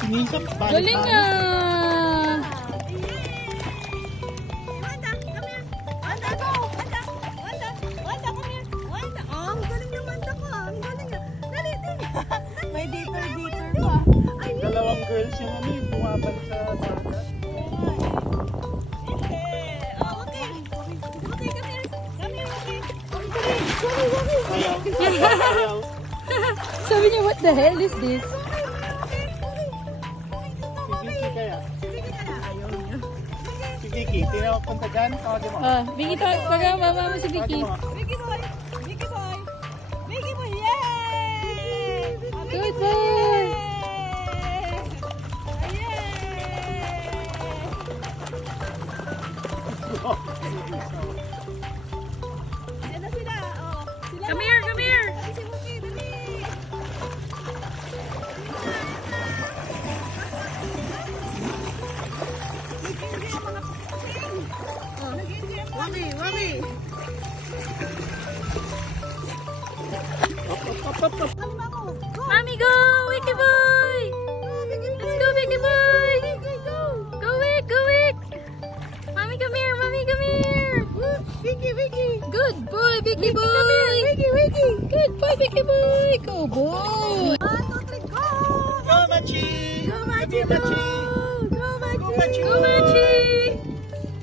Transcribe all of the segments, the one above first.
Sinisap ba? Galing nga! Wanda, come here. Wanda, go. Wanda, come here. Wanda. Oh, ang galing ng Wanda ko. Ang galing nga. Dali, dali. May detour pa. Ay, Dalawang girls yung ano yung bumabal sa dagat. hindi. Oh, okay. Okay, come here. Come here, okay. Okay. Ayaw. Sabi niya, what the hell is this? Si Vicky kaya. Si Vicky, tinawag punta dyan. Tawagin mo. Vicky, taga mama mo si Vicky. Vicky boy. Vicky boy. Vicky boy. Yay! Good boy! Yan na sila. Oh, sila. Come here, come here! Dali si Muki, dali. Nag-enjoy ang mga kukusing. Oh, nag-enjoy ang mga kukusing. Kalma mo. Go. Mommy, go! Vicky boy! Let's go, Vicky boy! Go, Vic! Go, Vic! Mommy, come here! Mommy, come here! Vicky. Good boy, Vicky boy! Come here, Vicky. Good boy, Vicky boy! Go, boy! 1, 2, 3, go! Go, Machi! Go, Machi, Go, Machi! Go, Machi! Go, Machi! Go, Machi!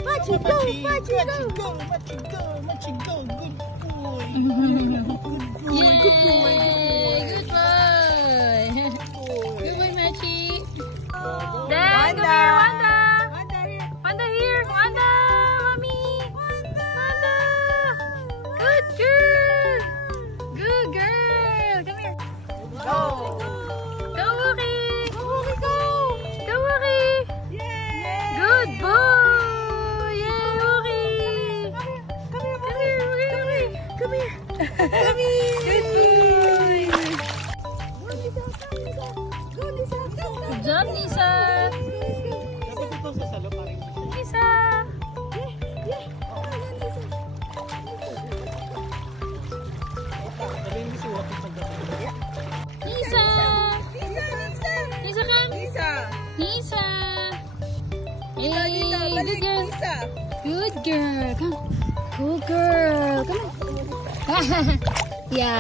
Machi, go! Machi, go! Go, Machi, go! Machi, go! Good boy! Yay! Good boy! Good boy, Machi! Then, come here, Wanda! Wanda here. Wanda here! Wanda! Mommy! Wanda! Good girl! Good girl! Come here! Go! Go, Wookie! Go, Wookie, go! Go, Wookie! Yay! Good boy! Yay, Wookie! Come here, Come here, Wookie! come here. Come here! Good boy! Go, Lisa, come, Lisa. Go, Lisa, come. Good job, Lisa! Dapat ito sa salo paring Lisa! Yeah. Oh, yan, Lisa. sabihin mo si Waki sa gabi. Lisa! Lisa, Lisa. Lisa, come! Lisa. Lisa! Hey, Lisa, good balik, girl! Lisa. Good girl! Come! Good girl! Come on! Yeah!